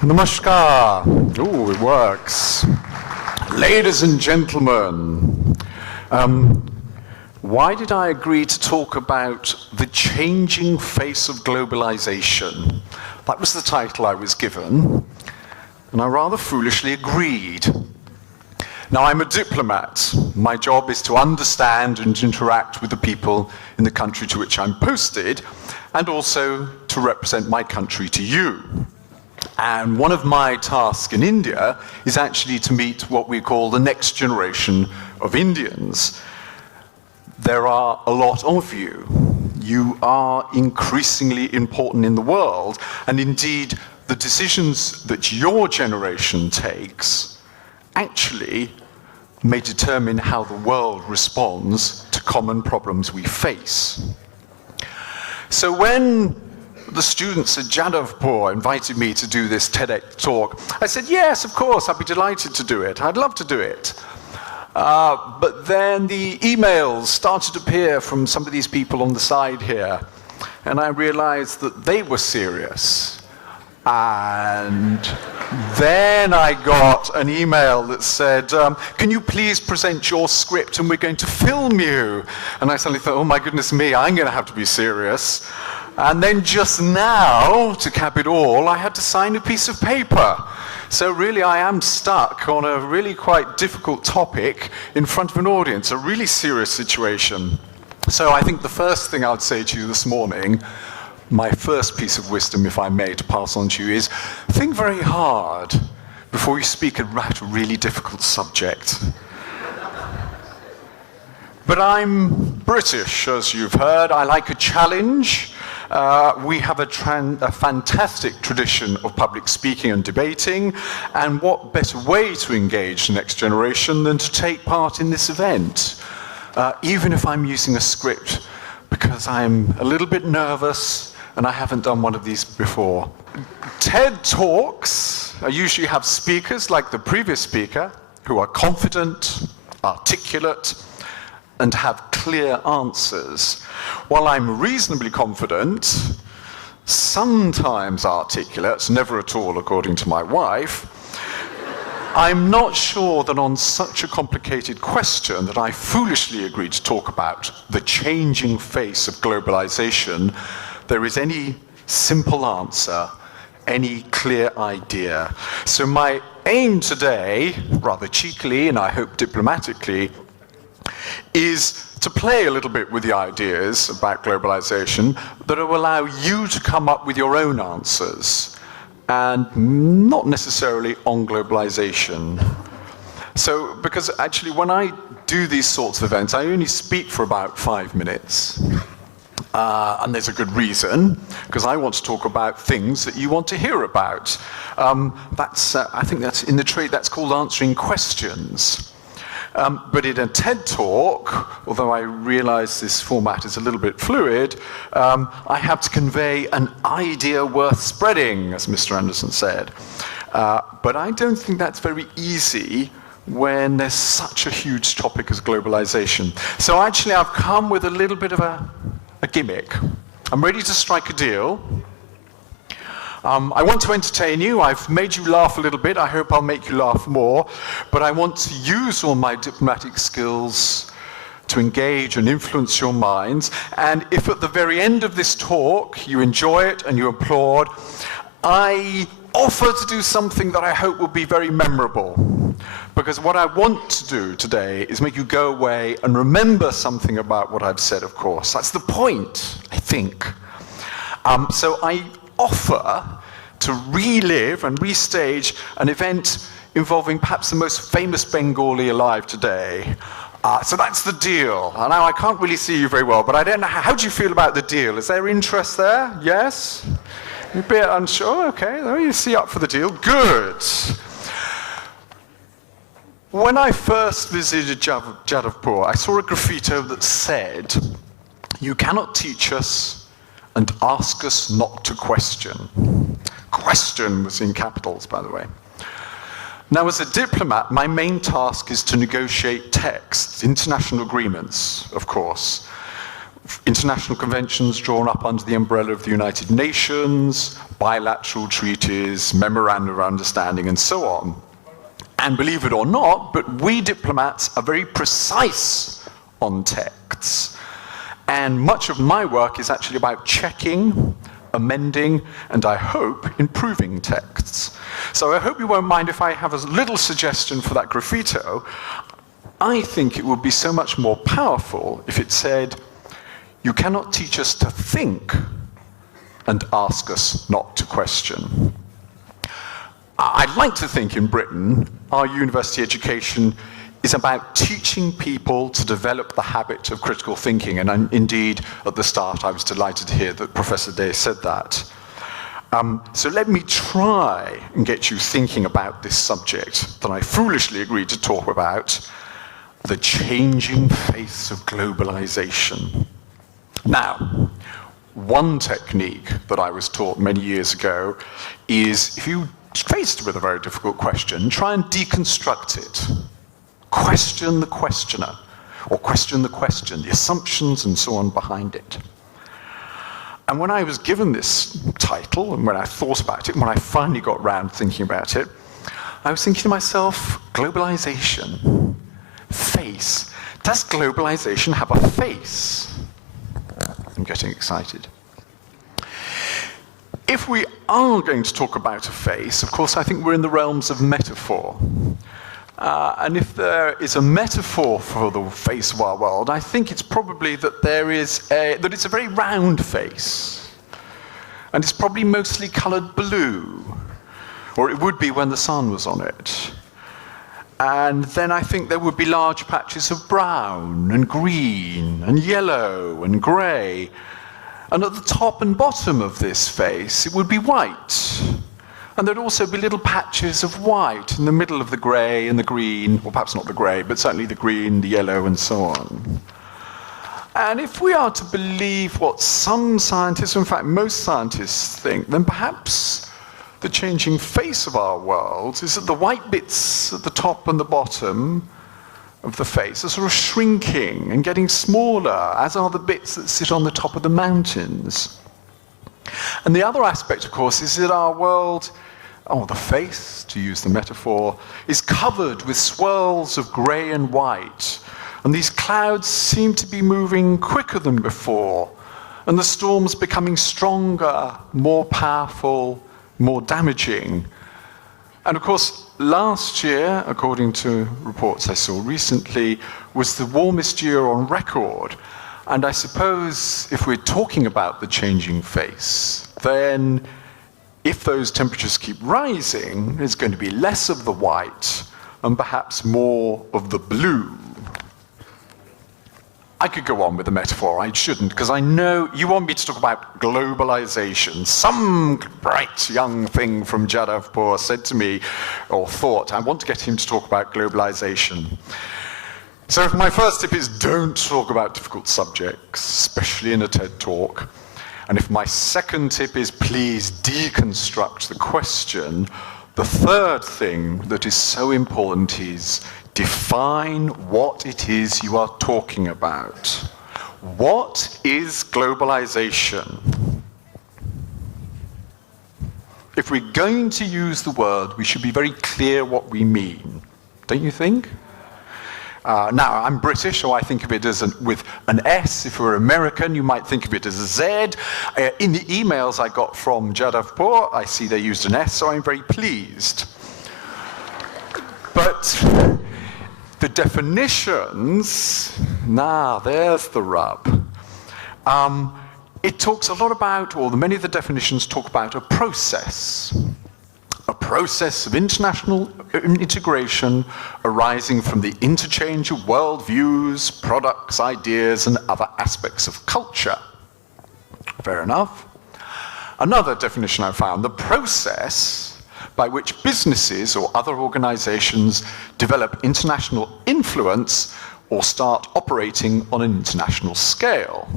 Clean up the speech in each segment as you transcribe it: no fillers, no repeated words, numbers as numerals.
Namaskar. Oh, it works. Ladies and gentlemen, why did I agree to talk about the changing face of globalization? That was the title I was given, and I rather foolishly agreed. Now, I'm a diplomat. My job is to understand and interact with the people in the country to which I'm posted, and also to represent my country to you. And one of my tasks in India is actually to meet what we call the next generation of Indians. There are a lot of you. You are increasingly important in the world, and indeed, the decisions that your generation takes actually may determine how the world responds to common problems we face. So when the students at Jadavpur invited me to do this TEDx talk, I said, yes, of course, I'd be delighted to do it. I'd love to do it. But then the emails started to appear from some of these people on the side here, and I realized that they were serious. And then I got an email that said, can you please present your script and we're going to film you? And I suddenly thought, oh my goodness me, I'm going to have to be serious. And then just now, to cap it all, I had to sign a piece of paper. So really I am stuck on a really quite difficult topic in front of an audience, a really serious situation. So I think the first thing I'd say to you this morning, my first piece of wisdom, if I may, to pass on to you is, think very hard before you speak about a really difficult subject. But I'm British, as you've heard. I like a challenge. We have a fantastic tradition of public speaking and debating, and what better way to engage the next generation than to take part in this event, even if I'm using a script, because I'm a little bit nervous and I haven't done one of these before. TED Talks usually have speakers like the previous speaker who are confident, articulate, and have clear answers. While I'm reasonably confident, sometimes articulate, never at all according to my wife, I'm not sure that on such a complicated question that I foolishly agreed to talk about the changing face of globalization, there is any simple answer, any clear idea. So my aim today, rather cheekily and I hope diplomatically, is to play a little bit with the ideas about globalization that will allow you to come up with your own answers, and not necessarily on globalization. So, because actually when I do these sorts of events, I only speak for about 5 minutes. And there's a good reason, because I want to talk about things that you want to hear about. I think that's in the trade, that's called answering questions. But in a TED Talk, although I realize this format is a little bit fluid, I have to convey an idea worth spreading, as Mr. Anderson said. But I don't think that's very easy when there's such a huge topic as globalization. So actually I've come with a little bit of a gimmick. I'm ready to strike a deal. I want to entertain you. I've made you laugh a little bit. I hope I'll make you laugh more. But I want to use all my diplomatic skills to engage and influence your minds. And if at the very end of this talk you enjoy it and you applaud, I offer to do something that I hope will be very memorable. Because what I want to do today is make you go away and remember something about what I've said, of course. That's the point, I think. So I offer to relive and restage an event involving perhaps the most famous Bengali alive today. So that's the deal. Now I can't really see you very well, but I don't know, how do you feel about the deal? Is there interest there? Yes? You're a bit unsure? Okay, well, you see up for the deal. Good. When I first visited Jadavpur, I saw a graffito that said, "You cannot teach us and ask us not to question." Question was in capitals, by the way. Now, as a diplomat, my main task is to negotiate texts, international agreements, of course, international conventions drawn up under the umbrella of the United Nations, bilateral treaties, memoranda of understanding, and so on. And believe it or not, but we diplomats are very precise on texts. And much of my work is actually about checking, amending, and I hope improving texts. So I hope you won't mind if I have a little suggestion for that graffito. I think it would be so much more powerful if it said, "You cannot teach us to think and ask us not to question." I'd like to think in Britain, our university education is about teaching people to develop the habit of critical thinking. And indeed, at the start, I was delighted to hear that Professor Day said that. So let me try and get you thinking about this subject that I foolishly agreed to talk about, the changing face of globalization. Now, one technique that I was taught many years ago is if you faced with a very difficult question, try and deconstruct it. Question the questioner, or question the question, the assumptions and so on behind it. And when I was given this title, and when I thought about it, and when I finally got round thinking about it, I was thinking to myself, globalization, face. Does globalization have a face? I'm getting excited. If we are going to talk about a face, of course, I think we're in the realms of metaphor. And if there is a metaphor for the face of our world, I think it's probably that it's a very round face. And it's probably mostly colored blue, or it would be when the sun was on it. And then I think there would be large patches of brown and green and yellow and gray. And at the top and bottom of this face, it would be white. And there'd also be little patches of white in the middle of the grey and the green, or perhaps not the grey, but certainly the green, the yellow, and so on. And if we are to believe what some scientists, in fact most scientists think, then perhaps the changing face of our world is that the white bits at the top and the bottom of the face are sort of shrinking and getting smaller, as are the bits that sit on the top of the mountains. And the other aspect, of course, is that our world, the face, to use the metaphor, is covered with swirls of grey and white. And these clouds seem to be moving quicker than before. And the storms becoming stronger, more powerful, more damaging. And of course, last year, according to reports I saw recently, was the warmest year on record. And I suppose if we're talking about the changing face, then if those temperatures keep rising, there's going to be less of the white and perhaps more of the blue. I could go on with the metaphor, I shouldn't, because I know you want me to talk about globalization. Some bright young thing from Jadavpur said to me, or thought, I want to get him to talk about globalization. So if my first tip is don't talk about difficult subjects, especially in a TED talk. And if my second tip is please deconstruct the question, the third thing that is so important is define what it is you are talking about. What is globalization? If we're going to use the word, we should be very clear what we mean. Don't you think? Now, I'm British, so I think of it as with an S. If we're American, you might think of it as a Z. In the emails I got from Jadavpur, I see they used an S, so I'm very pleased. But the definitions, there's the rub. It talks a lot about, or many of the definitions talk about a process of international integration arising from the interchange of worldviews, products, ideas, and other aspects of culture. Fair enough. Another definition I found, the process by which businesses or other organizations develop international influence or start operating on an international scale.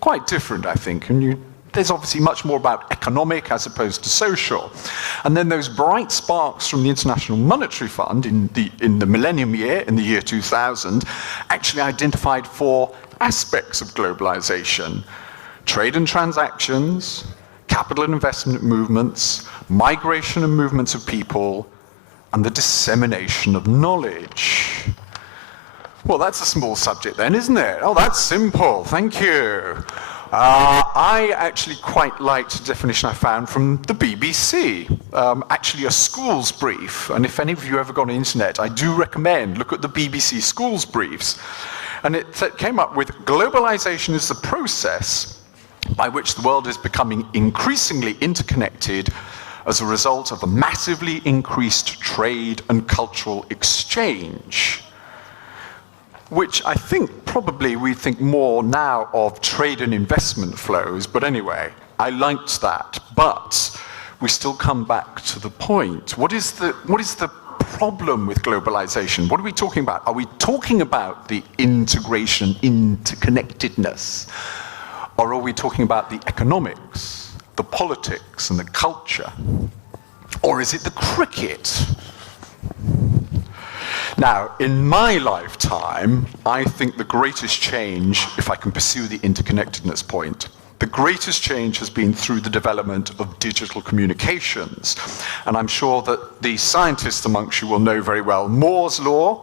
Quite different, I think, and there's obviously much more about economic as opposed to social. And then those bright sparks from the International Monetary Fund in the millennium year, in the year 2000, actually identified 4 aspects of globalization: trade and transactions, capital and investment movements, migration and movements of people, and the dissemination of knowledge. Well, that's a small subject then, isn't it? Oh, that's simple. Thank you. I actually quite liked a definition I found from the BBC, actually a schools brief. And if any of you ever got on the internet, I do recommend look at the BBC schools briefs. And it came up with: globalization is the process by which the world is becoming increasingly interconnected as a result of a massively increased trade and cultural exchange. Which I think probably we think more now of trade and investment flows, but anyway, I liked that. But we still come back to the point. What is the problem with globalization? What are we talking about? Are we talking about the integration, interconnectedness? Or are we talking about the economics, the politics, and the culture? Or is it the cricket? Now, in my lifetime, I think the greatest change, if I can pursue the interconnectedness point, the greatest change has been through the development of digital communications. And I'm sure that the scientists amongst you will know very well Moore's law.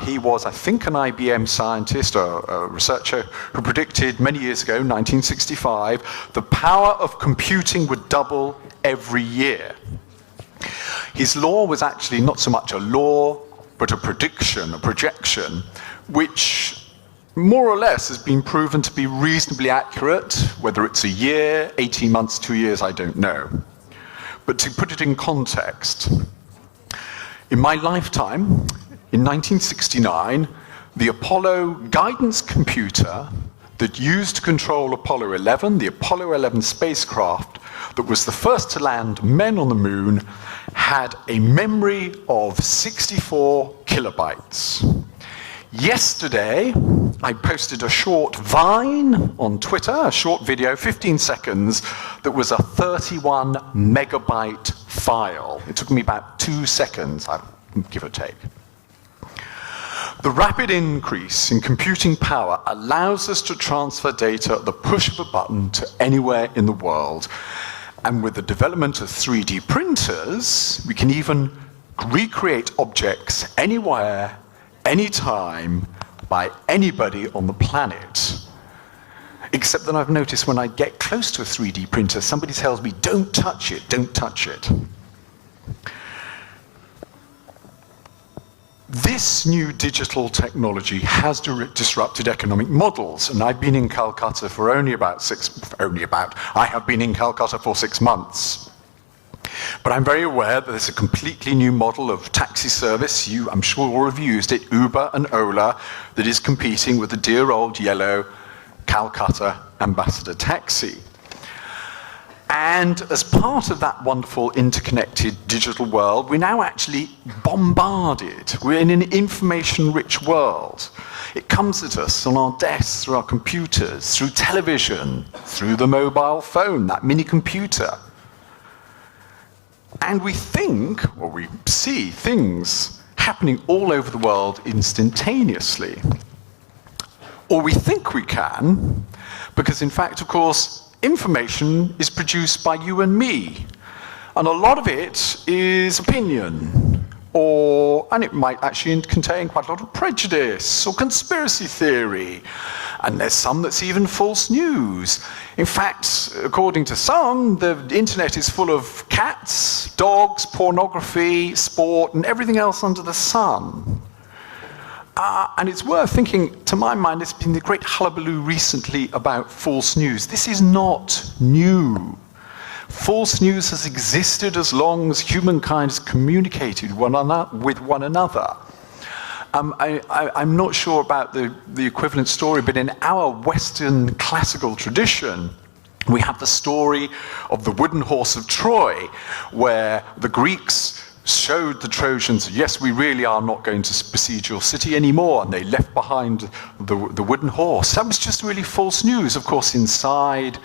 He was, I think, an IBM scientist or a researcher who predicted many years ago, 1965, the power of computing would double every year. His law was actually not so much a law, but a prediction, a projection, which more or less has been proven to be reasonably accurate. Whether it's a year, 18 months, 2 years, I don't know. But to put it in context, in my lifetime, in 1969, the Apollo guidance computer that used to control Apollo 11, the Apollo 11 spacecraft that was the first to land men on the moon, had a memory of 64 kilobytes. Yesterday, I posted a short Vine on Twitter, a short video, 15 seconds, that was a 31 megabyte file. It took me about 2 seconds, give or take. The rapid increase in computing power allows us to transfer data at the push of a button to anywhere in the world. And with the development of 3D printers, we can even recreate objects anywhere, anytime, by anybody on the planet. Except that I've noticed when I get close to a 3D printer, somebody tells me, don't touch it, don't touch it. This new digital technology has disrupted economic models, and I've been in Calcutta for I have been in Calcutta for 6 months. But I'm very aware that there's a completely new model of taxi service, I'm sure all of you used it, Uber and Ola, that is competing with the dear old yellow Calcutta Ambassador taxi. And as part of that wonderful interconnected digital world, we're now actually bombarded. We're in an information-rich world. It comes at us on our desks, through our computers, through television, through the mobile phone, that mini computer. And we think, or we see things happening all over the world instantaneously. Or we think we can, because in fact, of course, information is produced by you and me, and a lot of it is opinion, and it might actually contain quite a lot of prejudice or conspiracy theory, and there's some that's even false news. In fact, according to some, the internet is full of cats, dogs, pornography, sport, and everything else under the sun. And it's worth thinking, to my mind, there's been the great hullabaloo recently about false news. This is not new. False news has existed as long as humankind has communicated with one another. I'm not sure about the equivalent story, but in our Western classical tradition, we have the story of the wooden horse of Troy, where the Greeks showed the Trojans, yes, we really are not going to besiege your city anymore, and they left behind the wooden horse. That was just really false news. Of course, inside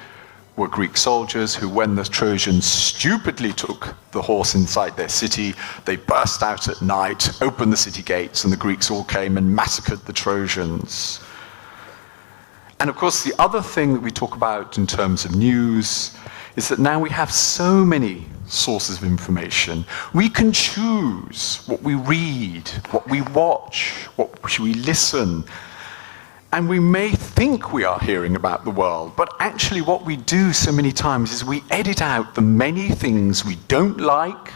were Greek soldiers who, when the Trojans stupidly took the horse inside their city, they burst out at night, opened the city gates, and the Greeks all came and massacred the Trojans. And of course, the other thing that we talk about in terms of news is that now we have so many sources of information. We can choose what we read, what we watch, what we listen. And we may think we are hearing about the world, but actually what we do so many times is we edit out the many things we don't like,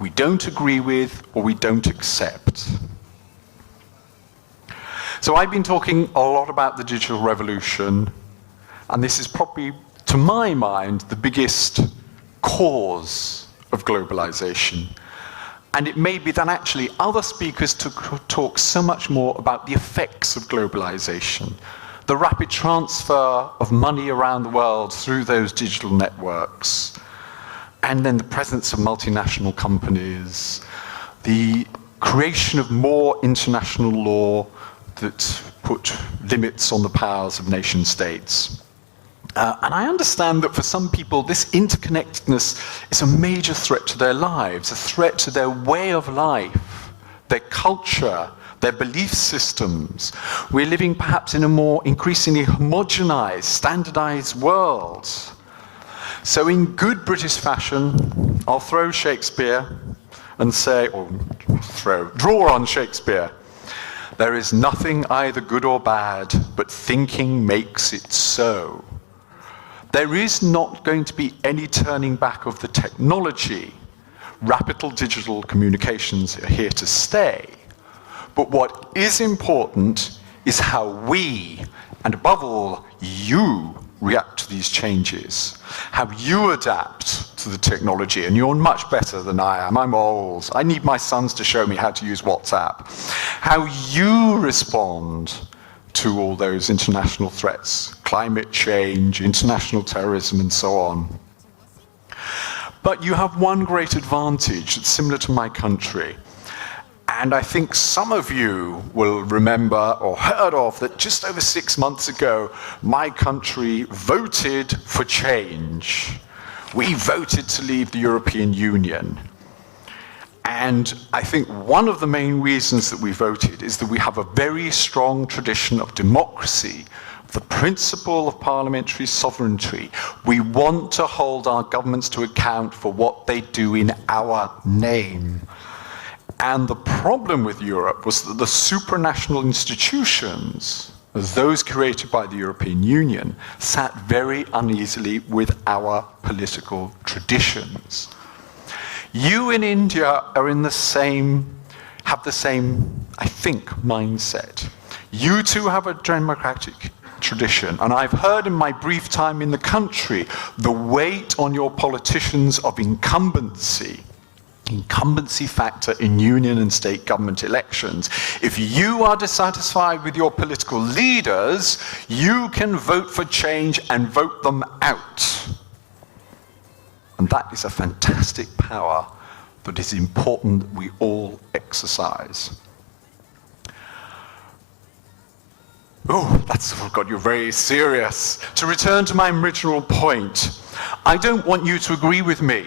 we don't agree with, or we don't accept. So I've been talking a lot about the digital revolution, and this is probably, to my mind, the biggest cause of globalization. And it may be that actually other speakers talk so much more about the effects of globalization, the rapid transfer of money around the world through those digital networks, and then the presence of multinational companies, the creation of more international law that put limits on the powers of nation states. And I understand that for some people, this interconnectedness is a major threat to their lives, a threat to their way of life, their culture, their belief systems. We're living perhaps in a more increasingly homogenized, standardized world. So in good British fashion, I'll throw Shakespeare and say, or draw on Shakespeare. There is nothing either good or bad, but thinking makes it so. There is not going to be any turning back of the technology. Rapid digital communications are here to stay. But what is important is how we, and above all, you, react to these changes. How you adapt to the technology. And you're much better than I am. I'm old. I need my sons to show me how to use WhatsApp. How you respond to all those international threats, climate change, international terrorism, and so on. But you have one great advantage that's similar to my country. And I think some of you will remember or heard of that just over 6 months ago, my country voted for change. We voted to leave the European Union. And I think one of the main reasons that we voted is that we have a very strong tradition of democracy, the principle of parliamentary sovereignty. We want to hold our governments to account for what they do in our name. And the problem with Europe was that the supranational institutions, as those created by the European Union, sat very uneasily with our political traditions. You in India are have the same, I think, mindset. You too have a democratic tradition, and I've heard in my brief time in the country the weight on your politicians of incumbency factor in union and state government elections. If you are dissatisfied with your political leaders, you can vote for change and vote them out. And that is a fantastic power that is important that we all exercise. Oh, that's got you very serious. To return to my original point, I don't want you to agree with me.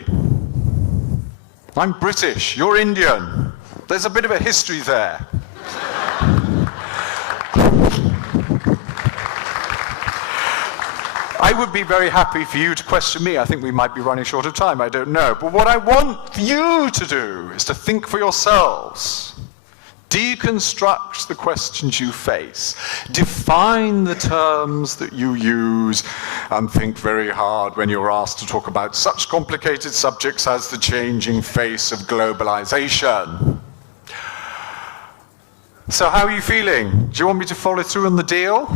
I'm British, you're Indian. There's a bit of a history there. I would be very happy for you to question me. I think we might be running short of time, I don't know. But what I want you to do is to think for yourselves. Deconstruct the questions you face. Define the terms that you use, and think very hard when you're asked to talk about such complicated subjects as the changing face of globalization. So how are you feeling? Do you want me to follow through on the deal?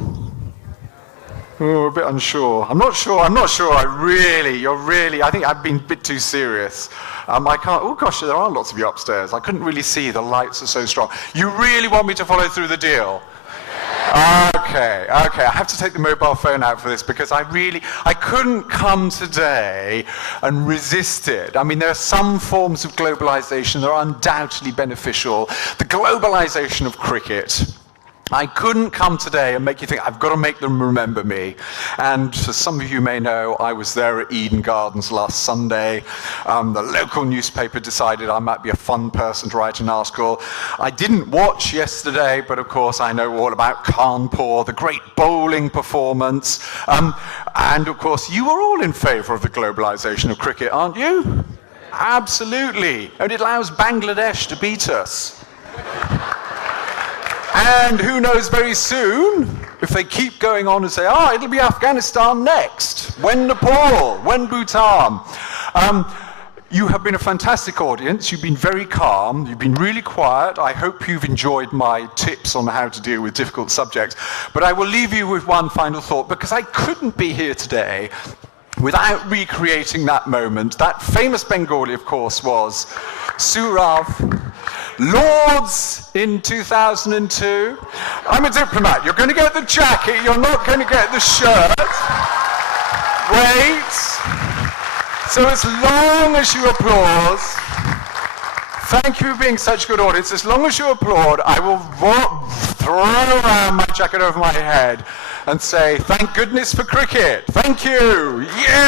Oh, a bit unsure. I'm not sure. I think I've been a bit too serious. I can't, oh gosh, there are lots of you upstairs. I couldn't really see, the lights are so strong. You really want me to follow through the deal? Okay. I have to take the mobile phone out for this because I couldn't come today and resist it. I mean, there are some forms of globalization that are undoubtedly beneficial. The globalization of cricket, I couldn't come today and make you think, I've got to make them remember me. And as some of you may know, I was there at Eden Gardens last Sunday. The local newspaper decided I might be a fun person to write an article. I didn't watch yesterday, but of course I know all about Kanpur, the great bowling performance. And of course, you are all in favour of the globalisation of cricket, aren't you? Absolutely. And it allows Bangladesh to beat us. And who knows, very soon, if they keep going on and say, it'll be Afghanistan next, when Nepal, when Bhutan. You have been a fantastic audience. You've been very calm. You've been really quiet. I hope you've enjoyed my tips on how to deal with difficult subjects. But I will leave you with one final thought, because I couldn't be here today without recreating that moment. That famous Bengali, of course, was Surav. Lords in 2002. I'm a diplomat. You're going to get the jacket. You're not going to get the shirt. Wait. So as long as you applaud, thank you for being such a good audience. As long as you applaud, I will throw around my jacket over my head and say, thank goodness for cricket. Thank you. Yeah.